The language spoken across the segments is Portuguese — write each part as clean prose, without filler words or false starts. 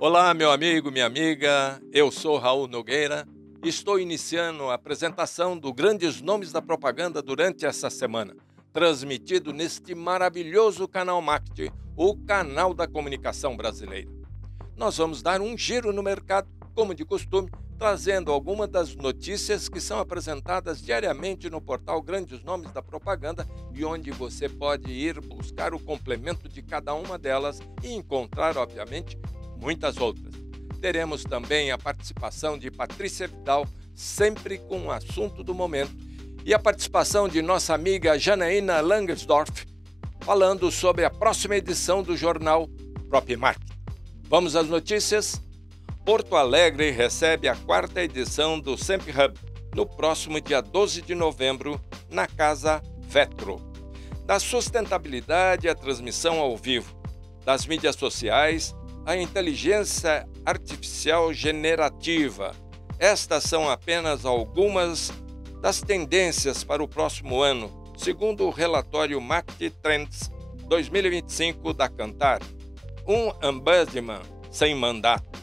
Olá, meu amigo, minha amiga, eu sou Raul Nogueira e estou iniciando a apresentação do Grandes Nomes da Propaganda durante essa semana, transmitido neste maravilhoso canal Marketing, o canal da comunicação brasileira. Nós vamos dar um giro no mercado, como de costume, trazendo algumas das notícias que são apresentadas diariamente no portal Grandes Nomes da Propaganda e onde você pode ir buscar o complemento de cada uma delas e encontrar, obviamente, muitas outras. Teremos também a participação de Patrícia Vidal, sempre com o assunto do momento, e a participação de nossa amiga Janaína Langersdorf, falando sobre a próxima edição do jornal PropMarket. Vamos às notícias? Porto Alegre recebe a 4ª edição do Semp Hub, no próximo dia 12 de novembro, na Casa Vetro. Da sustentabilidade à transmissão ao vivo, das mídias sociais, a inteligência artificial generativa. Estas são apenas algumas das tendências para o próximo ano, segundo o relatório Market Trends 2025 da Kantar. Um ombudsman sem mandato.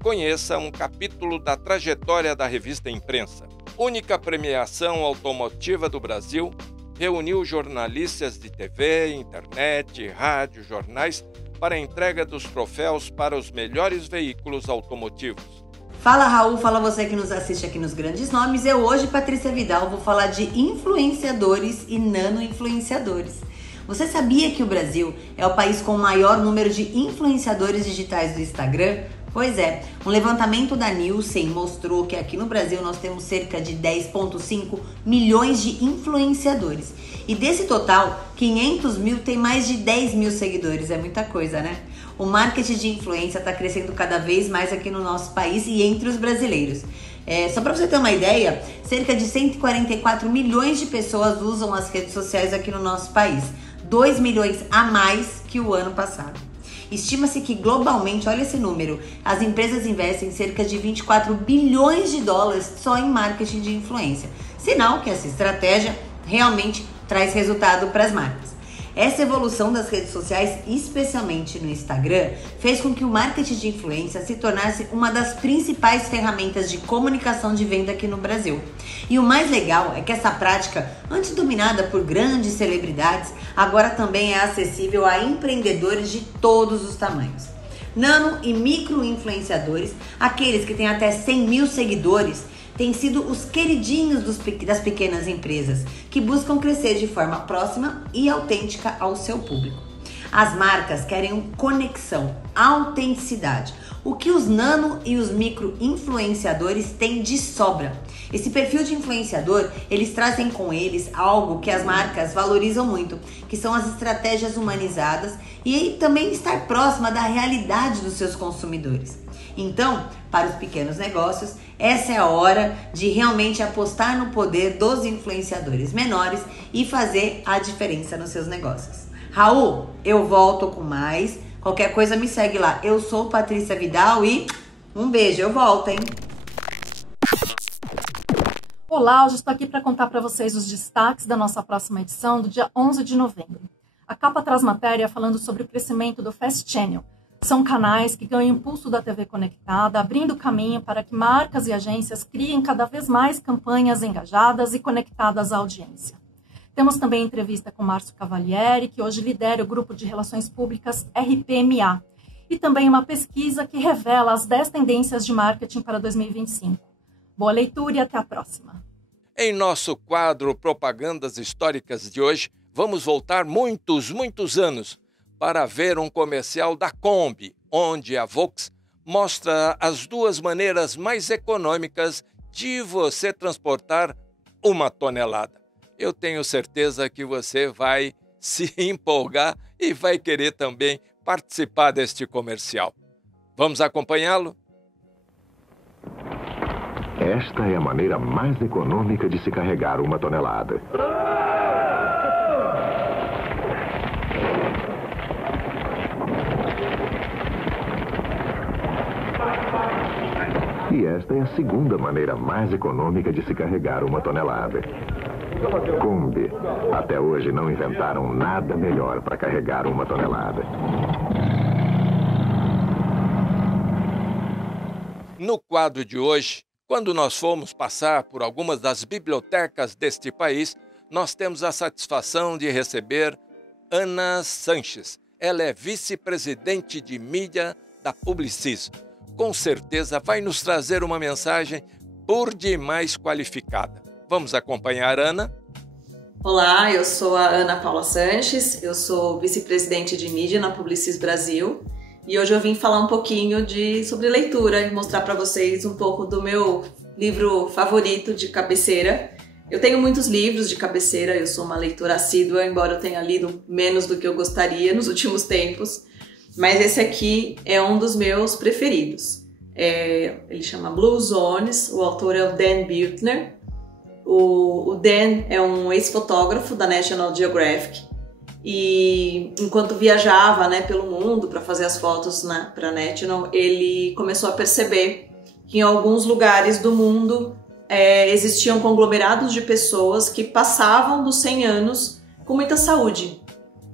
Conheça um capítulo da trajetória da revista Imprensa. Única premiação automotiva do Brasil, reuniu jornalistas de TV, internet, rádio, jornais para a entrega dos troféus para os melhores veículos automotivos. Fala Raul, fala você que nos assiste aqui nos Grandes Nomes. Eu hoje, Patrícia Vidal, vou falar de influenciadores e nano-influenciadores. Você sabia que o Brasil é o país com o maior número de influenciadores digitais do Instagram? Pois é, um levantamento da Nielsen mostrou que aqui no Brasil nós temos cerca de 10,5 milhões de influenciadores. E desse total, 500 mil tem mais de 10 mil seguidores, é muita coisa, né? O marketing de influência está crescendo cada vez mais aqui no nosso país e entre os brasileiros. Só para você ter uma ideia, cerca de 144 milhões de pessoas usam as redes sociais aqui no nosso país, 2 milhões a mais que o ano passado. Estima-se que globalmente, olha esse número, as empresas investem cerca de 24 bilhões de dólares só em marketing de influência. Sinal que essa estratégia realmente traz resultado para as marcas. Essa evolução das redes sociais, especialmente no Instagram, fez com que o marketing de influência se tornasse uma das principais ferramentas de comunicação de venda aqui no Brasil. E o mais legal é que essa prática, antes dominada por grandes celebridades, agora também é acessível a empreendedores de todos os tamanhos. Nano e micro influenciadores, aqueles que têm até 100 mil seguidores, têm sido os queridinhos das pequenas empresas, que buscam crescer de forma próxima e autêntica ao seu público. As marcas querem conexão, autenticidade, o que os nano e os micro influenciadores têm de sobra. Esse perfil de influenciador, eles trazem com eles algo que as marcas valorizam muito, que são as estratégias humanizadas e também estar próxima da realidade dos seus consumidores. Então, para os pequenos negócios, essa é a hora de realmente apostar no poder dos influenciadores menores e fazer a diferença nos seus negócios. Raul, eu volto com mais. Qualquer coisa me segue lá. Eu sou Patrícia Vidal e um beijo, eu volto, hein? Olá, hoje estou aqui para contar para vocês os destaques da nossa próxima edição do dia 11 de novembro. A capa traz matéria falando sobre o crescimento do Fast Channel. São canais que ganham impulso da TV conectada, abrindo caminho para que marcas e agências criem cada vez mais campanhas engajadas e conectadas à audiência. Temos também entrevista com Márcio Cavalieri, que hoje lidera o grupo de Relações Públicas RPMA, e também uma pesquisa que revela as 10 tendências de marketing para 2025. Boa leitura e até a próxima. Em nosso quadro Propagandas Históricas de hoje, vamos voltar muitos anos para ver um comercial da Kombi, onde a Volks mostra as duas maneiras mais econômicas de você transportar uma tonelada. Eu tenho certeza que você vai se empolgar e vai querer também participar deste comercial. Vamos acompanhá-lo? Esta é a maneira mais econômica de se carregar uma tonelada. E esta é a segunda maneira mais econômica de se carregar uma tonelada. Kombi. Até hoje não inventaram nada melhor para carregar uma tonelada. No quadro de hoje, quando nós fomos passar por algumas das bibliotecas deste país, nós temos a satisfação de receber Ana Sanches. Ela é vice-presidente de mídia da Publicis. Com certeza vai nos trazer uma mensagem por demais qualificada. Vamos acompanhar Ana? Olá, eu sou a Ana Paula Sanches, eu sou vice-presidente de mídia na Publicis Brasil e hoje eu vim falar um pouquinho sobre leitura e mostrar para vocês um pouco do meu livro favorito de cabeceira. Eu tenho muitos livros de cabeceira, eu sou uma leitora assídua, embora eu tenha lido menos do que eu gostaria nos últimos tempos, mas esse aqui é um dos meus preferidos. Ele chama Blue Zones, o autor é o Dan Buettner. O Dan é um ex-fotógrafo da National Geographic e enquanto viajava, pelo mundo para fazer as fotos para a National, ele começou a perceber que em alguns lugares do mundo existiam conglomerados de pessoas que passavam dos 100 anos com muita saúde.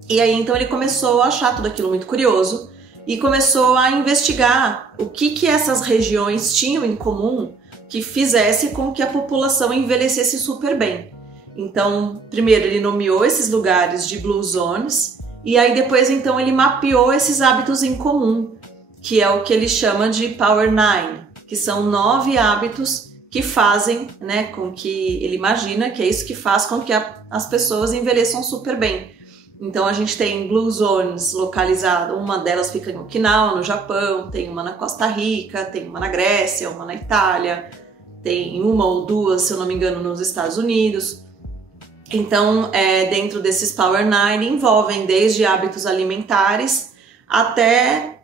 E aí então ele começou a achar tudo aquilo muito curioso e começou a investigar o que essas regiões tinham em comum que fizesse com que a população envelhecesse super bem. Então, primeiro ele nomeou esses lugares de Blue Zones e aí depois então ele mapeou esses hábitos em comum, que é o que ele chama de Power 9, que são 9 hábitos que fazem, com que ele imagina que é isso que faz com que as pessoas envelheçam super bem. Então a gente tem Blue Zones localizadas, uma delas fica em Okinawa, no Japão, tem uma na Costa Rica, tem uma na Grécia, uma na Itália, tem uma ou duas, se eu não me engano, nos Estados Unidos. Então, dentro desses Power 9 envolvem desde hábitos alimentares até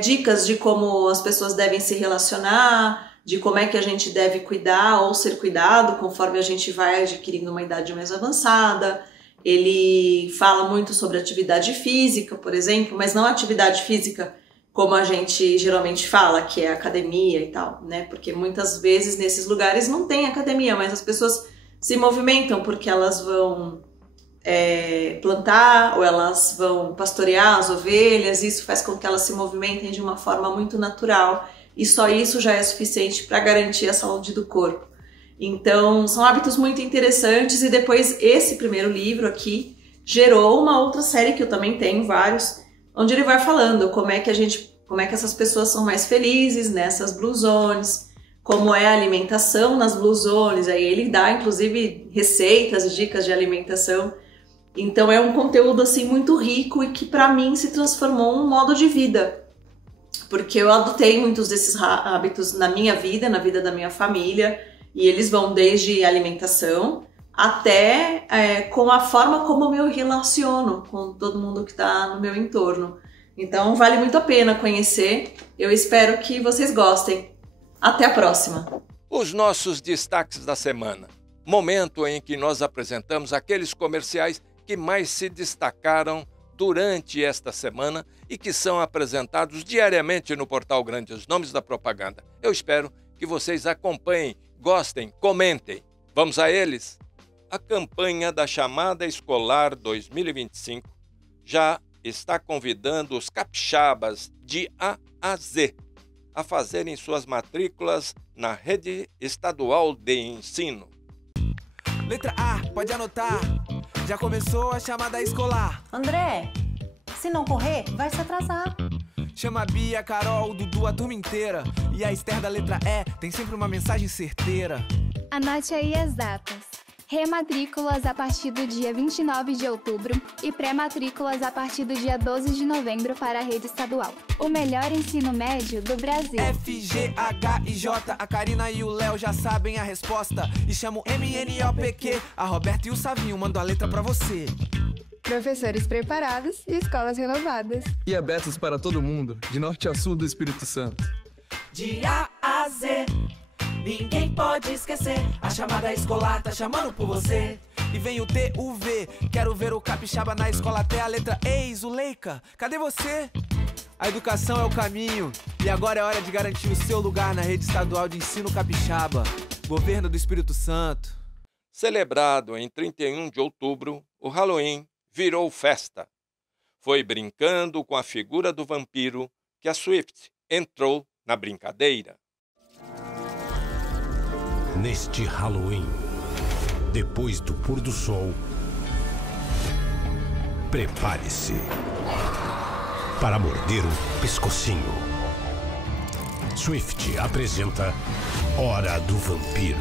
dicas de como as pessoas devem se relacionar, de como é que a gente deve cuidar ou ser cuidado conforme a gente vai adquirindo uma idade mais avançada. Ele fala muito sobre atividade física, por exemplo, mas não atividade física como a gente geralmente fala, que é academia e tal, Porque muitas vezes nesses lugares não tem academia, mas as pessoas se movimentam porque elas vão plantar ou elas vão pastorear as ovelhas, isso faz com que elas se movimentem de uma forma muito natural e só isso já é suficiente para garantir a saúde do corpo. Então, são hábitos muito interessantes e depois esse primeiro livro aqui gerou uma outra série que eu também tenho, vários, onde ele vai falando como é que essas pessoas são mais felizes nessas Blue Zones, como é a alimentação nas Blue Zones, aí ele dá inclusive receitas e dicas de alimentação. Então é um conteúdo assim muito rico e que para mim se transformou em um modo de vida, porque eu adotei muitos desses hábitos na minha vida, na vida da minha família. E eles vão desde alimentação até com a forma como eu me relaciono com todo mundo que está no meu entorno. Então vale muito a pena conhecer. Eu espero que vocês gostem. Até a próxima! Os nossos destaques da semana. Momento em que nós apresentamos aqueles comerciais que mais se destacaram durante esta semana e que são apresentados diariamente no portal Grandes Nomes da Propaganda. Eu espero que vocês acompanhem, gostem, comentem. Vamos a eles? A campanha da Chamada Escolar 2025 já está convidando os capixabas de A a Z a fazerem suas matrículas na rede estadual de ensino. Letra A, pode anotar. Já começou a chamada escolar. André, se não correr, vai se atrasar. Chama a Bia, a Carol, o Dudu, a turma inteira. E a Esther da letra E tem sempre uma mensagem certeira. Anote aí as datas. Rematrículas a partir do dia 29 de outubro e pré-matrículas a partir do dia 12 de novembro para a rede estadual. O melhor ensino médio do Brasil. F, G, H e J, a Karina e o Léo já sabem a resposta. E chamo MNOPQ, a Roberta e o Savinho mandam a letra pra você. Professores preparados e escolas renovadas. E abertos para todo mundo, de norte a sul do Espírito Santo. De A a Z, ninguém pode esquecer. A chamada escolar tá chamando por você. E vem o T, o V, quero ver o capixaba na escola até a letra E. Zuleika, cadê você? A educação é o caminho e agora é hora de garantir o seu lugar na rede estadual de ensino capixaba. Governo do Espírito Santo. Celebrado em 31 de outubro, o Halloween virou festa. Foi brincando com a figura do vampiro que a Swift entrou na brincadeira. Neste Halloween, depois do pôr do sol, prepare-se para morder um pescocinho. Swift apresenta Hora do Vampiro.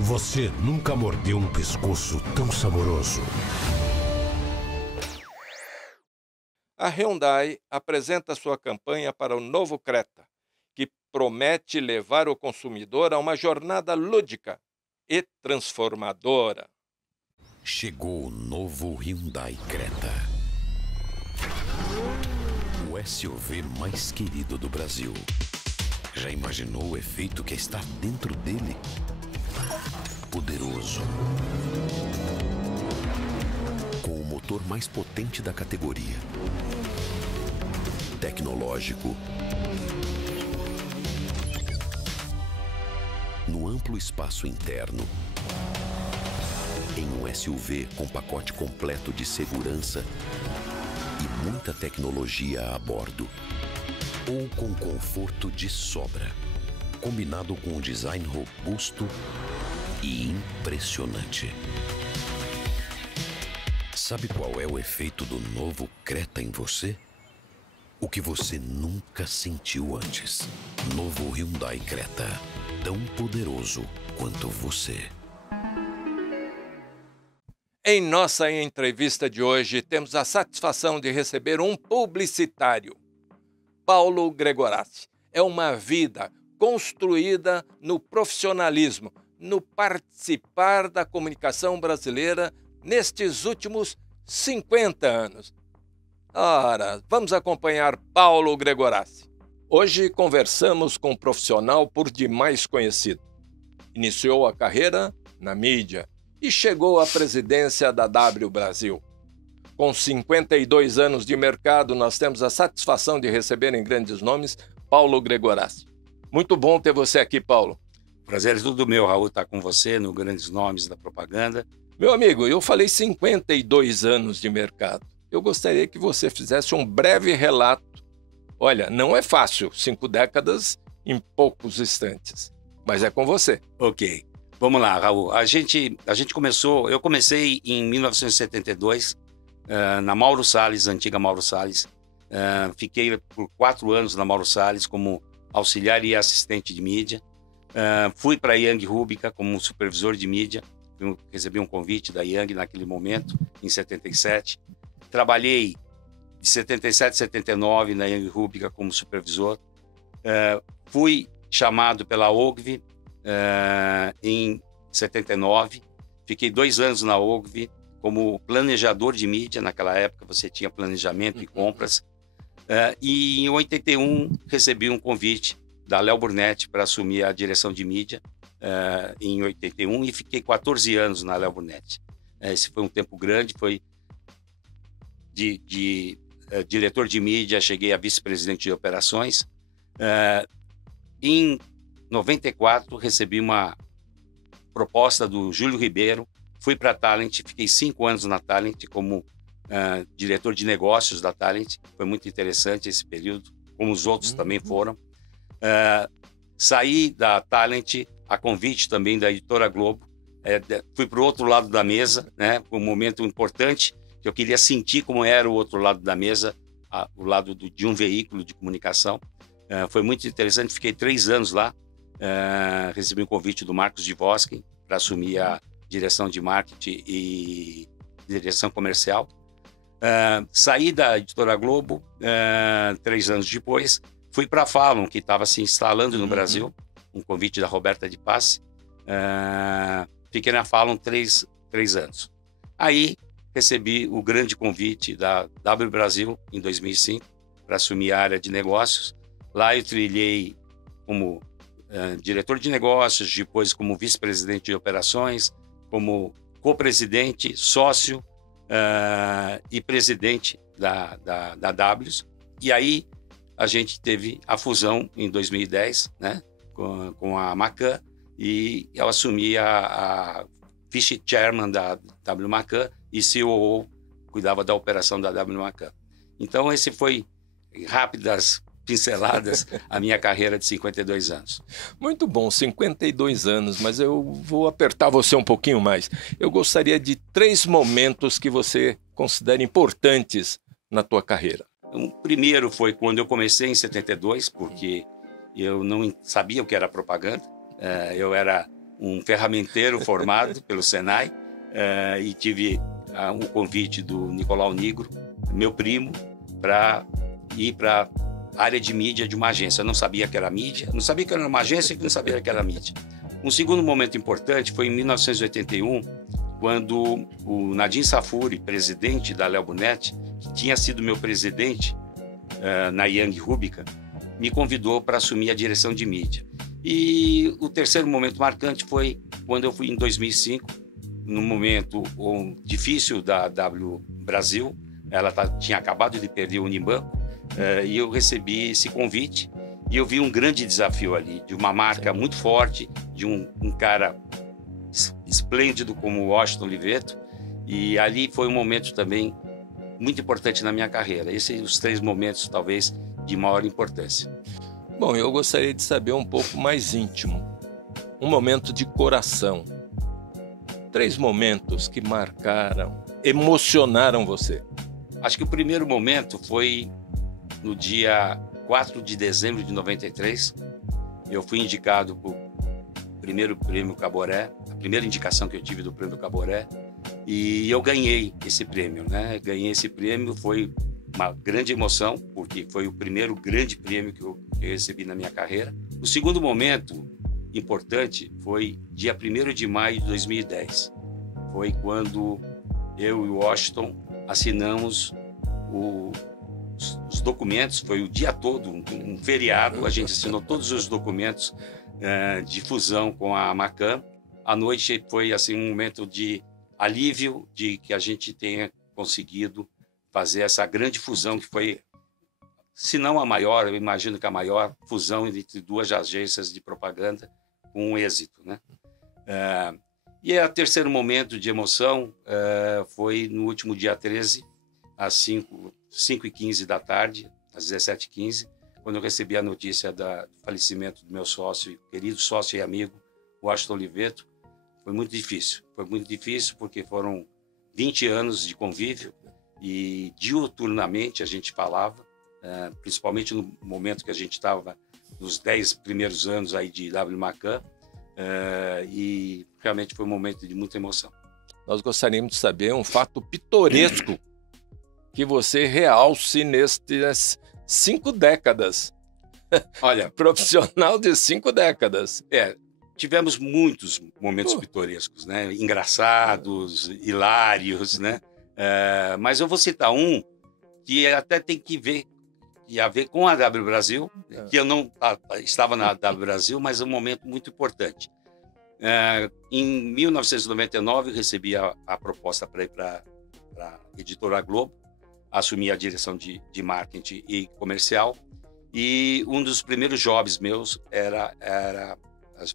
Você nunca mordeu um pescoço tão saboroso. A Hyundai apresenta sua campanha para o novo Creta, que promete levar o consumidor a uma jornada lúdica e transformadora. Chegou o novo Hyundai Creta. O SUV mais querido do Brasil. Já imaginou o efeito que está dentro dele? Poderoso. Com o motor mais potente da categoria. Tecnológico. No amplo espaço interno. Em um SUV com pacote completo de segurança e muita tecnologia a bordo. Ou com conforto de sobra. Combinado com um design robusto e impressionante. Sabe qual é o efeito do novo Creta em você? O que você nunca sentiu antes. Novo Hyundai Creta. Tão poderoso quanto você. Em nossa entrevista de hoje, temos a satisfação de receber um publicitário. Paulo Gregorassi. É uma vida construída no profissionalismo, no participar da comunicação brasileira nestes últimos 50 anos. Ora, vamos acompanhar Paulo Gregorassi. Hoje conversamos com um profissional por demais conhecido. Iniciou a carreira na mídia e chegou à presidência da W Brasil. Com 52 anos de mercado, nós temos a satisfação de receber em grandes nomes Paulo Gregorassi. Muito bom ter você aqui, Paulo. Prazer é tudo meu, Raul, estar com você no Grandes Nomes da Propaganda. Meu amigo, eu falei 52 anos de mercado. Eu gostaria que você fizesse um breve relato. Olha, não é fácil, 5 décadas em poucos instantes, mas é com você. Ok, vamos lá, Raul. Eu comecei em 1972, na Mauro Salles, antiga Mauro Salles. Fiquei por 4 anos na Mauro Salles como auxiliar e assistente de mídia. Fui para a Young Rúbica como supervisor de mídia. Eu recebi um convite da Young naquele momento, em 77. Trabalhei de 77 a 79 na Young Rúbica como supervisor. Fui chamado pela OGV em 79. Fiquei 2 anos na OGV como planejador de mídia. Naquela época você tinha planejamento e compras. E em 81 recebi um convite da Léo Burnetti para assumir a direção de mídia em 81 e fiquei 14 anos na Léo Burnetti. Esse foi um tempo grande, foi de diretor de mídia, cheguei a vice-presidente de operações. Em 94 recebi uma proposta do Júlio Ribeiro, fui para a Talent, fiquei 5 anos na Talent como diretor de negócios da Talent. Foi muito interessante esse período, como os outros também foram. Saí da Talent a convite também da Editora Globo. Fui para o outro lado da mesa, né? Foi um momento importante que eu queria sentir como era o outro lado da mesa, o lado de um veículo de comunicação. Foi muito interessante, fiquei 3 anos lá. Recebi um convite do Marcos Dvorsky para assumir a direção de marketing e direção comercial. Saí da Editora Globo 3 anos depois. Fui para a Fallon, que estava se instalando no Brasil, um convite da Roberta de Passe. Fiquei na Fallon 3 anos. Aí recebi o grande convite da W Brasil em 2005 para assumir a área de negócios. Lá eu trilhei como diretor de negócios, depois como vice-presidente de operações, como co-presidente, sócio e presidente da W. E aí a gente teve a fusão em 2010, né, com a Macan, e eu assumi a Vice Chairman da W Macan e COO, cuidava da operação da W Macan. Então, esse foi, em rápidas pinceladas, a minha carreira de 52 anos. Muito bom, 52 anos, mas eu vou apertar você um pouquinho mais. Eu gostaria de 3 momentos que você considera importantes na tua carreira. O primeiro foi quando eu comecei em 72, porque eu não sabia o que era propaganda. Eu era um ferramenteiro formado pelo Senai e tive um convite do Nicolau Nigro, meu primo, para ir para a área de mídia de uma agência. Eu não sabia que era mídia, não sabia que era uma agência e não sabia que era mídia. Um segundo momento importante foi em 1981, quando o Nadim Safuri, presidente da Léo Bonetti, que tinha sido meu presidente na Young Rúbica, me convidou para assumir a direção de mídia. E o terceiro momento marcante foi quando eu fui em 2005, num momento difícil da W Brasil. Ela tinha acabado de perder o Unibanco, e eu recebi esse convite e eu vi um grande desafio ali, de uma marca muito forte, de um cara esplêndido como o Washington Oliveto, e ali foi um momento também muito importante na minha carreira. Esses são os 3 momentos, talvez, de maior importância. Bom, eu gostaria de saber um pouco mais íntimo, um momento de coração. 3 momentos que marcaram, emocionaram você. Acho que o primeiro momento foi no dia 4 de dezembro de 93. Eu fui indicado para o primeiro prêmio Caboré, a primeira indicação que eu tive do prêmio Caboré, e eu ganhei esse prêmio, né? Ganhei esse prêmio, foi uma grande emoção, porque foi o primeiro grande prêmio que eu recebi na minha carreira. O segundo momento importante foi dia 1º de maio de 2010. Foi quando eu e o Washington assinamos os documentos, foi o dia todo, um feriado, a gente assinou todos os documentos de fusão com a Macan. A noite foi assim, um momento de alívio de que a gente tenha conseguido fazer essa grande fusão, que foi, se não a maior, eu imagino que a maior fusão entre 2 agências de propaganda com êxito, né? E o terceiro momento de emoção foi no último dia 13, às 5h15 da tarde, às 17h15, quando eu recebi a notícia do falecimento do meu sócio, querido sócio e amigo, Washington Oliveto. Foi muito difícil porque foram 20 anos de convívio e diuturnamente a gente falava, principalmente no momento que a gente estava nos 10 primeiros anos aí de W Macan, e realmente foi um momento de muita emoção. Nós gostaríamos de saber um fato pitoresco que você realce nestas 5 décadas. Olha, profissional de 5 décadas. Tivemos muitos momentos pitorescos, né? Engraçados, hilários, né? Mas eu vou citar um que até tem que ver a ver com a W Brasil, que eu não estava na W Brasil, mas é um momento muito importante. Em 1999, eu recebi a proposta para ir para a Editora Globo, assumi a direção de marketing e comercial, e um dos primeiros jobs meus era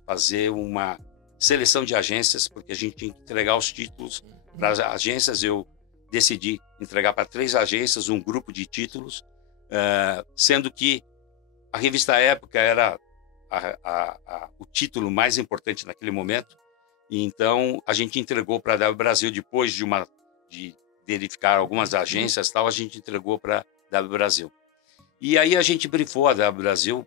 fazer uma seleção de agências, porque a gente tinha que entregar os títulos para as agências. Eu decidi entregar para 3 agências um grupo de títulos, sendo que a revista Época era o título mais importante naquele momento. E então a gente entregou para a W Brasil, depois de verificar algumas agências tal, a gente entregou para a W Brasil. E aí a gente brifou a W Brasil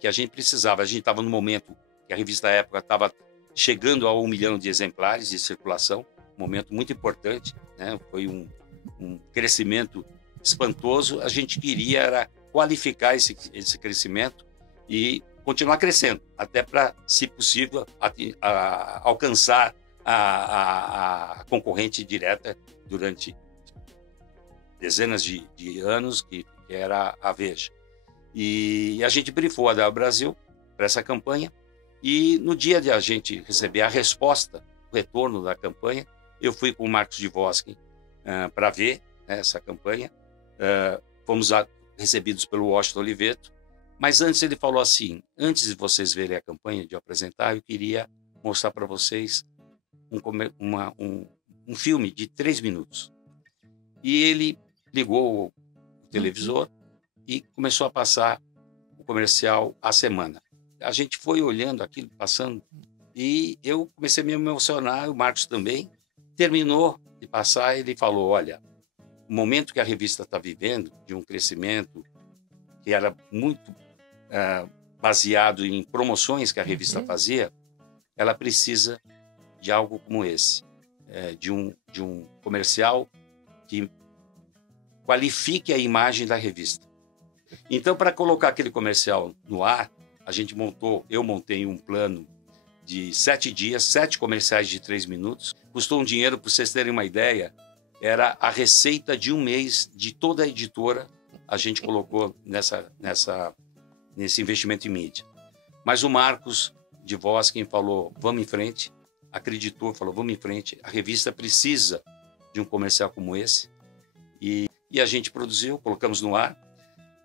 que a gente precisava. A gente estava no momento que a revista Época estava chegando a 1 milhão de exemplares de circulação, um momento muito importante, né? Foi um crescimento espantoso. A gente queria era qualificar esse crescimento e continuar crescendo, até para, se possível, alcançar a concorrente direta durante dezenas de anos, que era a Veja. E a gente brifou a W Brasil para essa campanha, e no dia de a gente receber a resposta, o retorno da campanha, eu fui com o Marcos Dvorsky para ver essa campanha. Fomos recebidos pelo Washington Oliveto, Mas antes ele falou assim, antes de vocês verem a campanha de eu apresentar, eu queria mostrar para vocês um filme de 3 minutos. E ele ligou o televisor e começou a passar o comercial à semana. A gente foi olhando aquilo, passando, e eu comecei a me emocionar, o Marcos também. Terminou de passar, ele falou, olha, o momento que a revista está vivendo, de um crescimento que era muito baseado em promoções que a revista fazia, ela precisa de algo como esse, de um comercial que qualifique a imagem da revista. Então, para colocar aquele comercial no ar, eu montei um plano de 7 dias, 7 comerciais de 3 minutos. Custou um dinheiro, para vocês terem uma ideia, era a receita de um mês de toda a editora, a gente colocou nesse investimento em mídia. Mas o Marcos de Voz, quem falou, vamos em frente, acreditou, falou, vamos em frente, a revista precisa de um comercial como esse. E a gente produziu, colocamos no ar,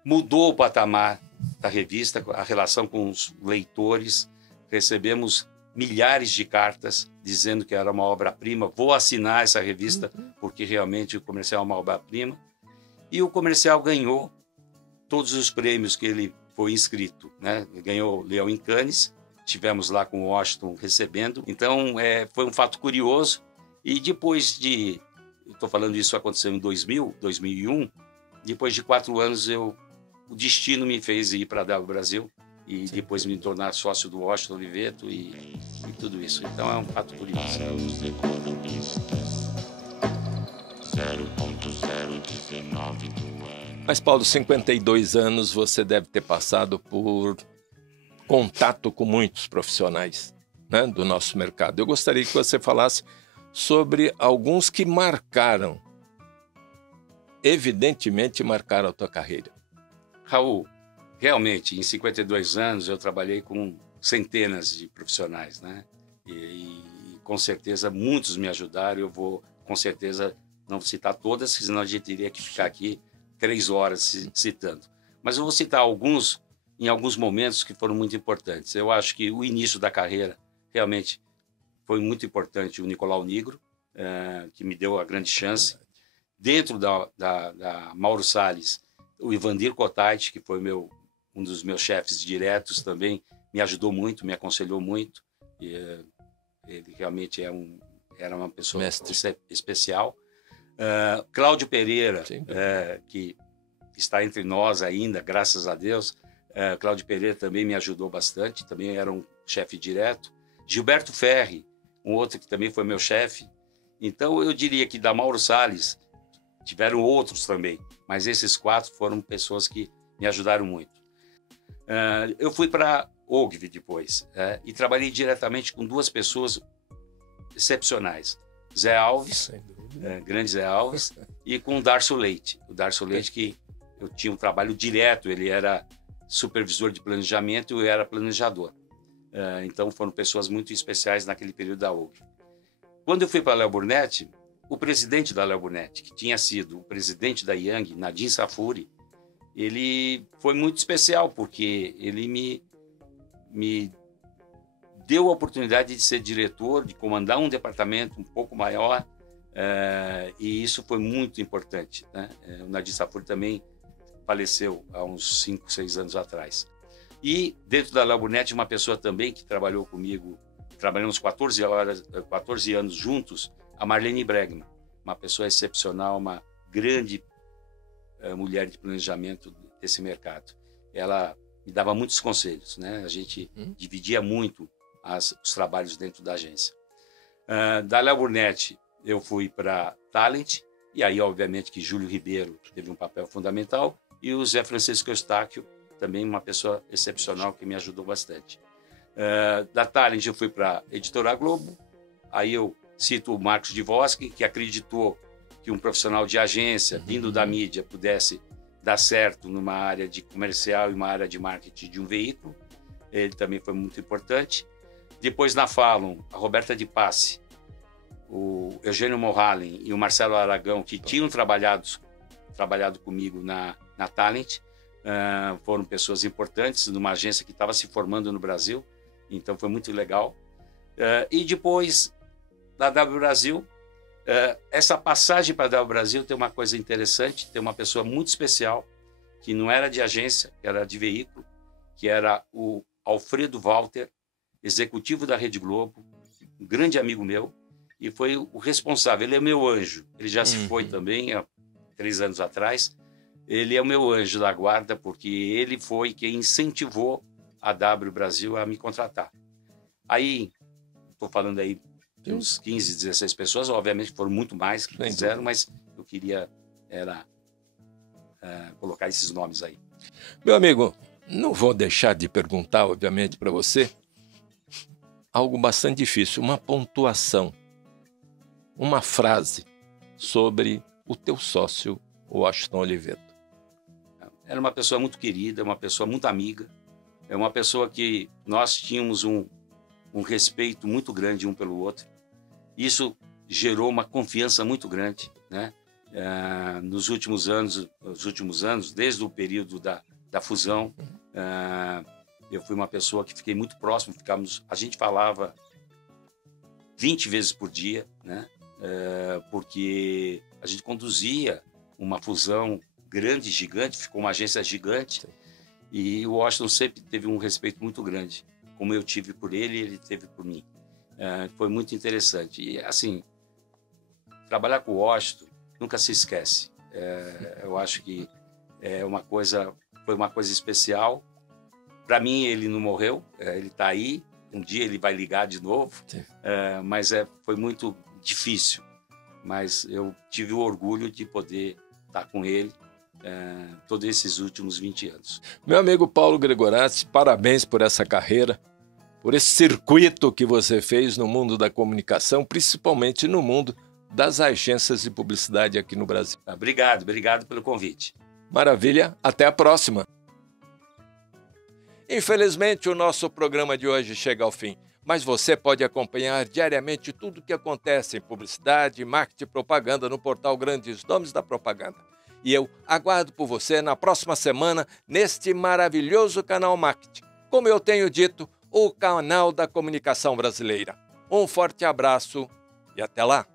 mudou o patamar da revista, a relação com os leitores, recebemos milhares de cartas dizendo que era uma obra-prima, vou assinar essa revista, porque realmente o comercial é uma obra-prima. E o comercial ganhou todos os prêmios que ele foi inscrito, né? Ganhou Leão em Cannes, estivemos lá com o Washington recebendo. Então, foi um fato curioso. E depois de... Estou falando isso aconteceu em 2001. Depois de 4 anos, o destino me fez ir para a Brasil e depois me tornar sócio do Washington Oliveto e tudo isso. Então, é um fato curioso. Para os economistas, 0,019 do ano. Mas, Paulo, 52 anos, você deve ter passado por contato com muitos profissionais, né, do nosso mercado. Eu gostaria que você falasse sobre alguns que marcaram, evidentemente marcaram a tua carreira. Raul, realmente, em 52 anos eu trabalhei com centenas de profissionais, né? E com certeza muitos me ajudaram. Eu vou, com certeza, não citar todas, senão a gente teria que ficar aqui 3 horas citando. Mas eu vou citar alguns, em alguns momentos que foram muito importantes. Eu acho que o início da carreira realmente foi muito importante. O Nicolau Nigro, que me deu a grande chance. Dentro da Mauro Salles, o Ivandir Cottait, que foi um dos meus chefes diretos também, me ajudou muito, me aconselhou muito. E, ele realmente era uma pessoa especial. Cláudio Pereira, que está entre nós ainda, graças a Deus. Cláudio Pereira também me ajudou bastante, também era um chefe direto. Gilberto Ferri, um outro que também foi meu chefe. Então, eu diria que da Mauro Salles, tiveram outros também, mas esses 4 foram pessoas que me ajudaram muito. Eu fui para Ogilvy depois e trabalhei diretamente com 2 pessoas excepcionais. Zé Alves, grande Zé Alves, e com o Darcio Leite. O Darcio Leite, que eu tinha um trabalho direto, ele era supervisor de planejamento e eu era planejador. Então foram pessoas muito especiais naquele período da Ogilvy. Quando eu fui para a Léo Burnett, o presidente da Léo Burnett, que tinha sido o presidente da Young, Nadim Safuri, ele foi muito especial, porque ele me deu a oportunidade de ser diretor, de comandar um departamento um pouco maior, e isso foi muito importante, né? O Nadim Safuri também faleceu há uns 5, 6 anos atrás. E dentro da Léo Burnett, uma pessoa também que trabalhou comigo, trabalhamos 14 anos juntos, a Marlene Bregman, uma pessoa excepcional, uma grande mulher de planejamento desse mercado. Ela me dava muitos conselhos, né? A gente dividia muito os trabalhos dentro da agência. Da Léo Burnett, eu fui para Talent, e aí, obviamente, que Júlio Ribeiro teve um papel fundamental, e o Zé Francisco Eustáquio, também uma pessoa excepcional que me ajudou bastante. Da Talent, eu fui para a Editora Globo, aí eu cito o Marcos de Voz, que acreditou que um profissional de agência, vindo da mídia, pudesse dar certo numa área de comercial e uma área de marketing de um veículo. Ele também foi muito importante. Depois, na Fallon, a Roberta de Passe, o Eugênio Mohalen e o Marcelo Aragão, que tinham trabalhado comigo na Talent, foram pessoas importantes numa agência que estava se formando no Brasil, então foi muito legal. E depois da W Brasil, essa passagem para a W Brasil tem uma coisa interessante, tem uma pessoa muito especial, que não era de agência, que era de veículo, que era o Alfredo Walter, executivo da Rede Globo, um grande amigo meu, e foi o responsável. Ele é meu anjo, ele já se foi também há 3 anos atrás. Ele é o meu anjo da guarda, porque ele foi quem incentivou a W Brasil a me contratar. Aí, estou falando aí de uns 15, 16 pessoas, obviamente foram muito mais que fizeram, mas eu queria colocar esses nomes aí. Meu amigo, não vou deixar de perguntar, obviamente, para você, algo bastante difícil, uma pontuação, uma frase sobre o teu sócio, Washington Oliveto. Era uma pessoa muito querida, uma pessoa muito amiga, é uma pessoa que nós tínhamos um respeito muito grande um pelo outro. Isso gerou uma confiança muito grande, né? Nos últimos anos, desde o período da fusão, eu fui uma pessoa que fiquei muito próximo, a gente falava 20 vezes por dia, né? Porque a gente conduzia uma fusão grande, gigante, ficou uma agência gigante. Sim. E o Washington sempre teve um respeito muito grande, como eu tive por ele e ele teve por mim. Foi muito interessante. E, assim, trabalhar com o Washington nunca se esquece. Eu acho que foi uma coisa especial. Para mim, ele não morreu, ele está aí. Um dia ele vai ligar de novo, mas foi muito difícil. Mas eu tive o orgulho de poder estar com ele todos esses últimos 20 anos. Meu amigo Paulo Gregorati, parabéns por essa carreira, por esse circuito que você fez no mundo da comunicação, principalmente no mundo das agências de publicidade aqui no Brasil. Obrigado pelo convite. Maravilha, até a próxima. Infelizmente, o nosso programa de hoje chega ao fim, mas você pode acompanhar diariamente tudo o que acontece em publicidade, marketing e propaganda no portal Grandes Nomes da Propaganda. E eu aguardo por você na próxima semana neste maravilhoso canal Marketing. Como eu tenho dito, o canal da comunicação brasileira. Um forte abraço e até lá!